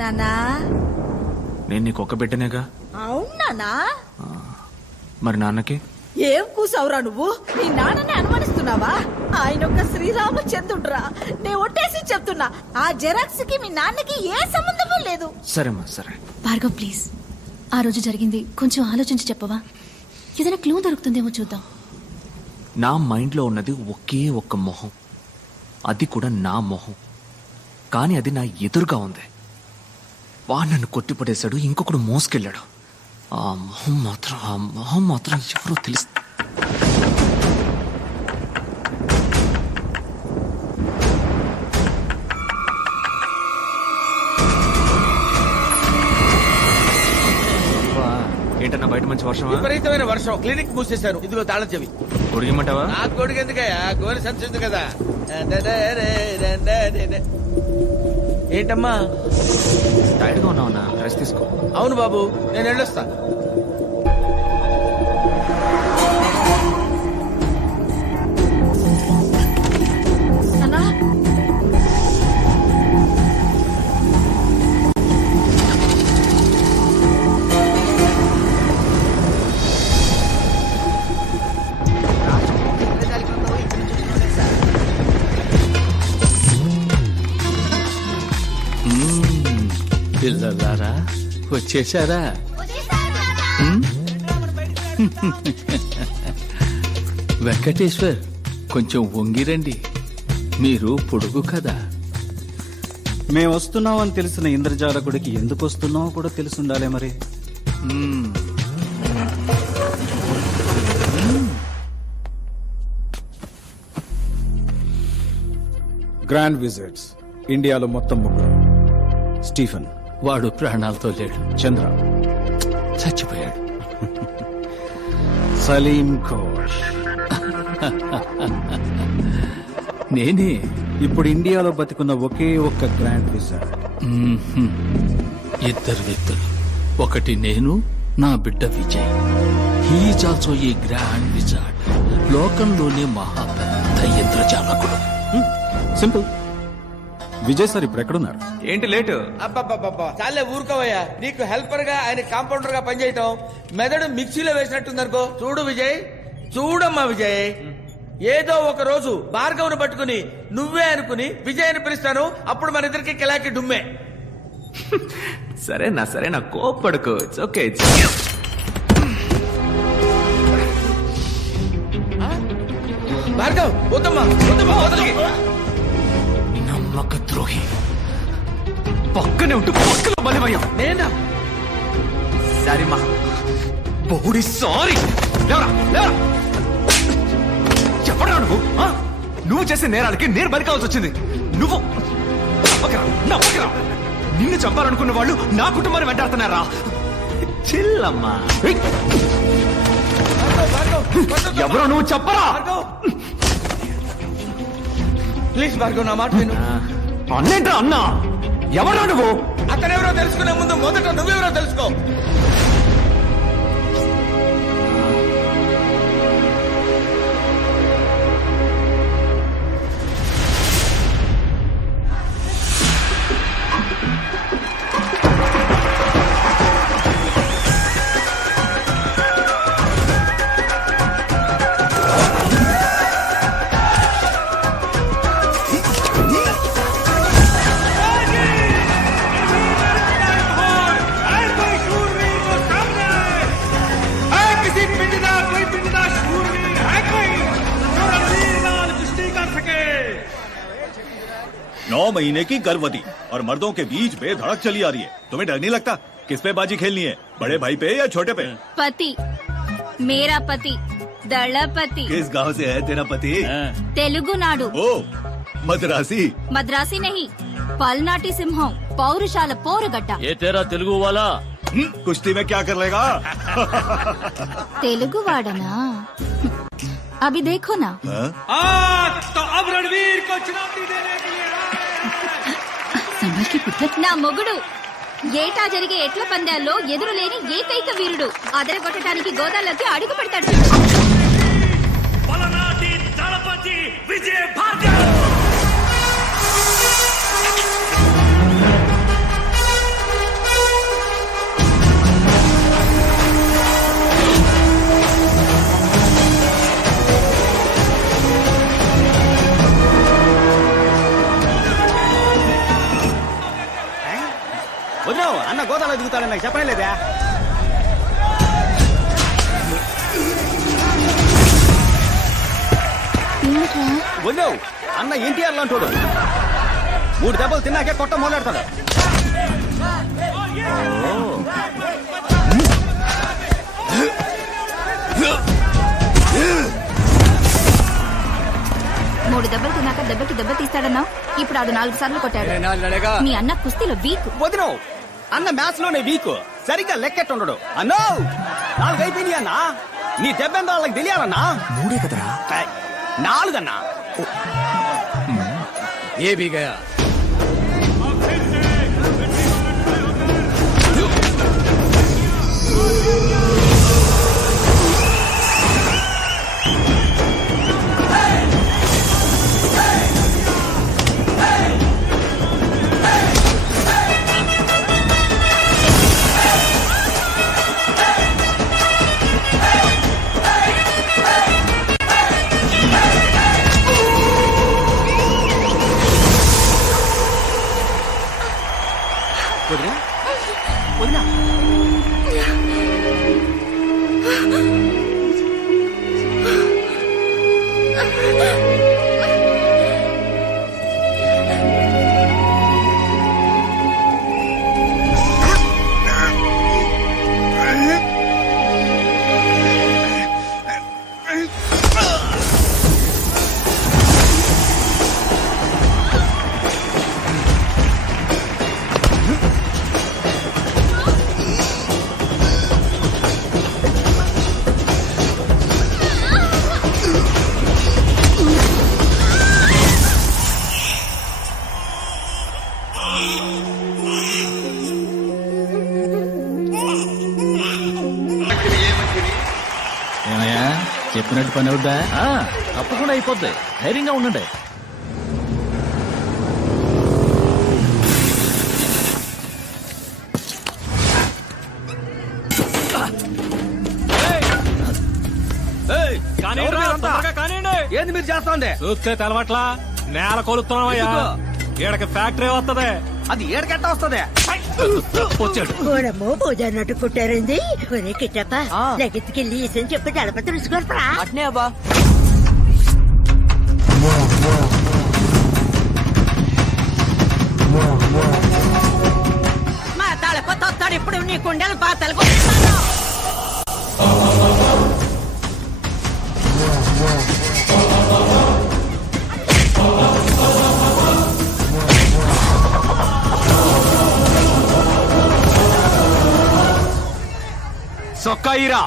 నానా నేను నీకు ఒక బిడ్డనేగా. అవునా? మరి నాన్నకి ఏం కూసావురా నువ్వు? నీ నాన్నని అనుమానిస్తున్నావా? ఆయన ఒక శ్రీరామచంద్రుడ్రా. నేను ఒట్టేసి చెప్తున్నా, ఆ జెరాక్స్ కి మీ నాన్నకి ఏ సంబంధమూ లేదు. సరేమ్మా సరే. భార్గవ్ ప్లీజ్, ఆ రోజు జరిగింది కొంచెం ఆలోచించి చెప్పవా? ఏదైనా క్లూ దొరుకుతుందేమో చూద్దాం. నా మైండ్లో ఉన్నది ఒకే ఒక్క మొహం, అది కూడా నా మొహం. కానీ అది నా ఎదురుగా ఉంది. వాడు నన్ను కొట్టిపడేశాడు, ఇంకొకడు మోసుకెళ్ళాడు. ఆ మొహం మాత్రం ఎవరో తెలుసు. ఏంటన్నా బయట మంచి వర్షం? విపరీతమైన వర్షం. క్లినిక్ మూసేశారు. ఇదిగో తాళం చెవి. కొడిగమంటావా? ఆ కొడుకు ఎందుకయ్యా? గోరి సంచుంది కదా. ఏంటమ్మా టైర్డ్ గా ఉన్నావునా? రెస్ట్ తీసుకో. అవును బాబు, నేను వెళ్ళొస్తా. పిల్లలారా వచ్చేసారా? వెంకటేశ్వర్ కొంచెం వంగిరండి, మీరు పొడుగు కదా. మేము వస్తున్నామని తెలిసిన ఇంద్రజాలకుడికి ఎందుకు వస్తున్నామో కూడా తెలుసుండాలే మరి. గ్రాండ్ విజిట్స్ ఇండియాలో మొత్తం 3. స్టీఫెన్, వాడు ప్రాణాలతో లేడు. చంద్ర చచ్చిపోయాడు. సలీం ఘోష్ నేనే ఇప్పుడు ఇండియాలో బతికున్న ఒకే ఒక్క గ్రాండ్ విజార్డ్. 2 వ్యక్తులు, ఒకటి నేను, నా బిడ్డ Vijay. He is also a grand wizard. లోకంలోనే మహా పెద్ద ఇంద్రజాలకుడు. సింపుల్. విజయ్ సార్ ఇప్పుడు ఎక్కడున్నారు? ఏంటి లేటు? అబ్బబ్బబ్బా, చాలే ఊరుకోవయ్యా. నీకు హెల్పర్ గా ఆయన కాంపౌండర్ గా పనిచేయటం మెదడు మిక్సీలో వేసినట్టుందనుకో. చూడు విజయ్, చూడమ్మా విజయ్, ఏదో ఒక రోజు భార్గవ్ను పట్టుకుని నువ్వే అనుకుని విజయ్ అని పిలుస్తాను. అప్పుడు మన ఇద్దరికి కిలాకి డుమ్మే. సరేనా కోపడుకో. ఓకే. భార్గవ్ వద్దమ్మా, వదలకి. నమ్మక ద్రోహి, పక్కనే ఉంటూ పక్కలో బలివయ్యా. నేనా? సరేమా బోడి సారీ. చెప్పరా నువ్వు చేసే నేరాలకి నేను బలి కావాల్సి వచ్చింది. నువ్వు నమ్మకరా. నిన్ను చంపాలనుకున్న వాళ్ళు నా కుటుంబాన్ని వెంటాడుతున్నారా? చిల్లమ్మా. ఎవరో నువ్వు చెప్పరా? ప్లీజ్ భార్గవ్, నా మాట విను. అన్నేంట్రా అన్నా? ఎవరా నువ్వు? అతనెవరో తెలుసుకునే ముందు మొదట నువ్వెవరో తెలుసుకో. महीने की गर्भवती और मर्दों के बीच बेधड़क चली आ रही है. तुम्हें डर नहीं लगता? किस पे बाजी खेलनी है, बड़े भाई पे या छोटे पे? पति, मेरा पति दलपति. किस गांव से है तेरा पति? तेलुगु नाडु. ओ मद्रासी? मद्रासी नहीं, पलनाटी सिंहम, पौरुषाल पोरगड्डा. ये तेरा तेलुगु वाला कुश्ती में क्या कर लेगा? तेलुगु वाडना, अभी देखो ना. तो अब रणवीर को चुनौती देने के लिए నా మొగుడు ఏటా జరిగే ఎట్ల పందాల్లో ఎదురులేని ఏకైక వీరుడు. అదరగొట్టడానికి గోదాల్లోకి అడుగు పెడతాడు. పలనాటి దళపతి విజయ భార్గవ్. గోదాలో దిగుతాడని నాకు చెప్పలేదా? వద్దు, అన్న ఎన్టీఆర్ లాంటోడు 3 దెబ్బలు తిన్నాకే కొట్ట మొదలెడతాడు. మూడు దెబ్బలు తిన్నాక దెబ్బకి దెబ్బ తీస్తాడన్నా. ఇప్పుడు ఆడు 4 సార్లు కొట్టాడు. మీ అన్న కుస్తీలో వీక్. వదినో, అన్న మ్యాచ్ లోనే వీక్, సరిగ్గా లెక్కెట్టుండడు. అన్నో 4 అయిపోయినాయి అన్నా. నీ దెబ్బెందో వాళ్ళకి తెలియాలన్నా. 3 కదరా? 4 అన్నా. ఏ బీగయా చెప్పినట్టు పని అవుద్దా? తప్పకుండా అయిపోద్ది. ధైర్యంగా ఉండండి. ఏంది మీరు చేస్తాండి? చూస్తే తెలవట్లా నేల కొలుస్తున్నావయ్యా. ఈడకి ఫ్యాక్టరీ వస్తుంది. అది ఏడకెట్ట వస్తుంది? వచ్చాడు పూజన్నట్టు కుట్టారండి. ఒరే కిట్టప్ప, లగెత్తుకెళ్ళి ఈసని చెప్పి గడప తెలుసుకోరా. అట్నే అబ్బా. మా తలపతి వస్తాడు ఇప్పుడు. నీ కుండలు పాతలకు సొక్కాయిరా.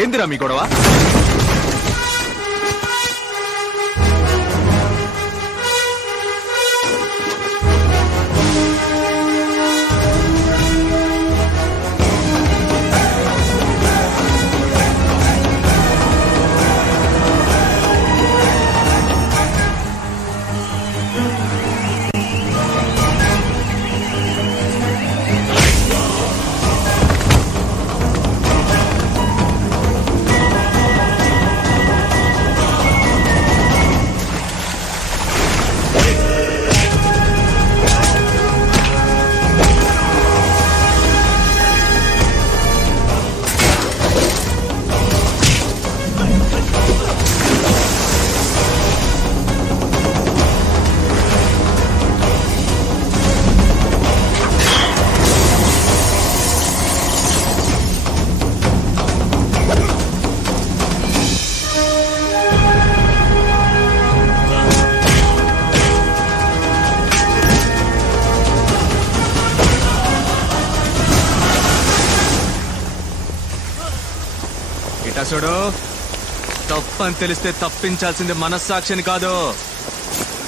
ఏందిరా మీ గొడవ? చూడు, తప్పని తెలిస్తే తప్పించాల్సింది మనస్సాక్షిని కాదు,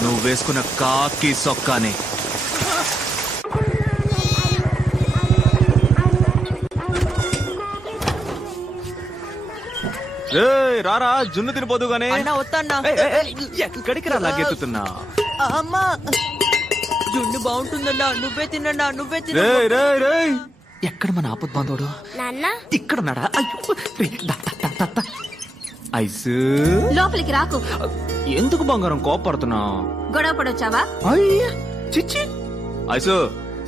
నువ్వు వేసుకున్న కాకి సొక్కాని. రారా, జున్ను తినిపోదు గానీ. ఎక్కడికి రా లాగెత్తుతున్నా? అమ్మా, జున్ను బాగుంటుందన్నా. నువ్వే తిన్నా, నువ్వే తిన్నా. ఎక్కడ మన ఆపద్ బాంధవుడు? ఇక్కడున్నాడా? ఐసు, లోపలికి రాకు. ఎందుకు బంగారం కోపడుతున్నా? గొడవ పడొచ్చావా? అయ్యా చిచ్చి, ఐసు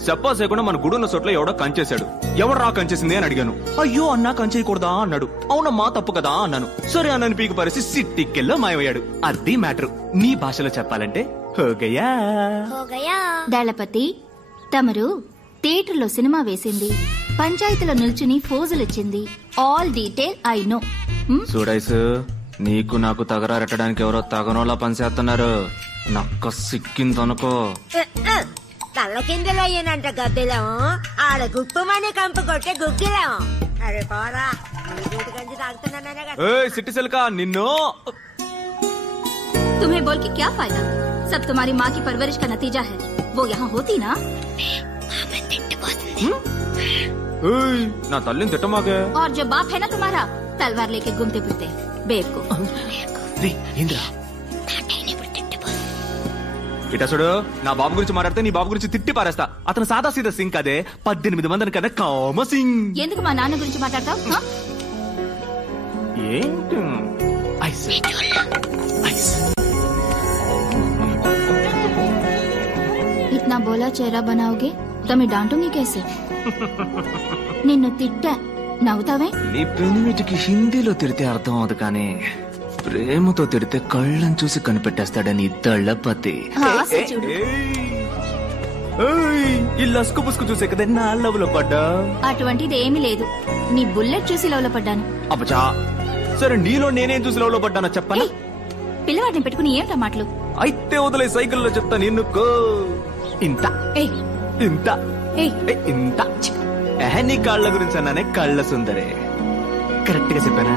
చెప్పా చేయకుండా మన గుడున్న చోట్ల ఎవడో కంచేశాడు. ఎవడు రా కంచేసింది అని అడిగాను. అయ్యో అన్నా కంచేయకూడదా అన్నాడు. అవునమ్మా తప్పు కదా అన్నాను. సరే అన్నని పీకి పరిసి సిట్టికెల్లో మాయమయ్యాడు. అది మ్యాటర్. నీ భాషలో చెప్పాలంటే హోగయా. దళపతి, తమరు థియేటర్లో సినిమా వేసింది, పంచాయతీలో నిల్చుని ఫోజులిచ్చింది, ఆల్ డీటెయిల్ ఐ నో. చూడైసు, నీకు నాకు తగరారెట్టడానికి ఎవరో తగనోలా పనిచేస్తున్నారు. నక్క సిక్కిందనుకో. తల్ల కిందలు అయ్యానంట గద్దెలం, ఆడ గుప్పమని కంపు కొట్టే గుగ్గిలం. అరే పోరా, గంజి తాగుతున్నానే కదా. సిట్టి సిల్కా నిన్ను. तुम्हें बोल के क्या फायदा? सब तुम्हारी माँ की परवरिश का नतीजा है. वो यहाँ होती ना. నా తల్లిని తిట్టమాకే. और जो बाप है ना तुम्हारा, तलवार लेके घूमते फिरते बेवकूफ. ఇటా చూడు, నా బాబు గురించి మాట్లాడితే నీ బాబు గురించి తిట్టి పారేస్తా. అతను సాదా సీదా సింగ్ అదే 18 మందిని కదా కామ సింగ్. ఎందుకు మా నాన్న గురించి మాట్లాడతావు? ఏంటి इतना बोला चेहरा बनाओगे तो मैं डांटूंगी कैसे? నిన్ను తిట్టా, నవ్వుతావే? నీ పెనిమిటికి హిందీలో తిడితే అర్థం అవదు, కానీ ప్రేమతో తిడితే కళ్ళని చూసి కనిపెట్టేస్తాడని దళపతి. ఈ లస్కు పుస్కు చూసే కదా నా లవ్లో పడ్డా. అటువంటిది ఏమీ లేదు. నీ బుల్లెట్ చూసి లవ్లో పడ్డాను. అబ్బచా, సరే నీలో నేనేం చూసి లవ్లో పడ్డానో చెప్పాలి. పిల్లవాడిని పెట్టుకుని ఏమిటా మాటలు? అయితే వదిలే, సైకిల్లో చెప్తా నిన్నుకో. ఇంత ఇంత ఇంత నీ కాళ్ళ గురించి అన్నానే, కళ్ళ సుందరే. కరెక్ట్ గా చెప్పానా?